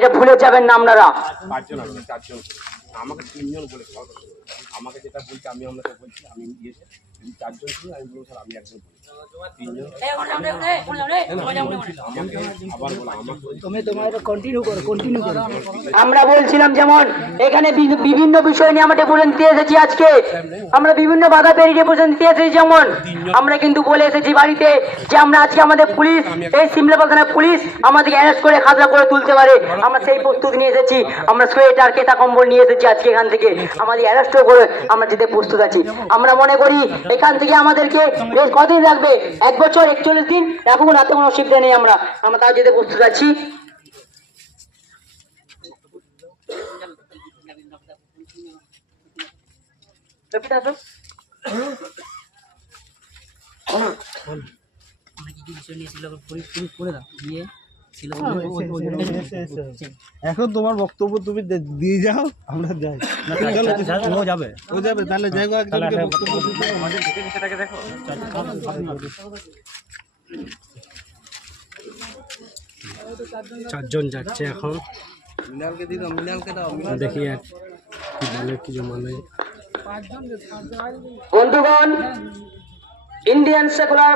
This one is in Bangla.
এটা ভুলে যাবেন না আপনারা। আমাকে তিনজন। আমাকে যেটা বলছে আমি আপনাকে বলছি আমি চারজন ছিল বলব স্যার একজন করো আমরা বলছিলাম যেমন এখানে বিভিন্ন বিষয় নিয়ে আমরা ডেপুটেশন দিতে এসেছি আজকে। আমরা বিভিন্ন বাধা পেরিয়ে ডেপুটেশন দিতে এসেছি যেমন আমরা কিন্তু বলে এসেছি বাড়িতে যে আমরা আজকে আমাদের পুলিশ এই সিমলা থানার পুলিশ আমাদেরকে অ্যারেস্ট করে খাতরা করে তুলতে পারে। আমরা সেই প্রস্তুতি নিয়ে এসেছি। আমরা সোয়েটার কেতা কম্বল নিয়ে এসেছি আজকে এখান থেকে। আমাদের অ্যারেস্টও করে আমরা যেতে প্রস্তুত আছি। আমরা মনে করি এখান থেকে আমাদেরকে বেশ কদিন লাগবে, এক বছর, একচল্লিশ দিন, এখন রাতে কোনো অসুবিধা নেই আমরা। আমরা তাও যেতে প্রস্তুত আছি। আমরা কি কি বিষয় নিয়ে ছিল পরি করে দাও। দিয়ে ছিল এখন তোমার বক্তব্য তুমি দিয়ে যাও আমরা যাই। ও যাবে ও যাবে তাহলে যাই একজনকে বক্তব্য দিতে হবে। চারজন যাচ্ছে এখন। দাও দেখি আর কি বলে কিছু মানে বন্ধুগণ ইন্ডিয়ান সেকুলার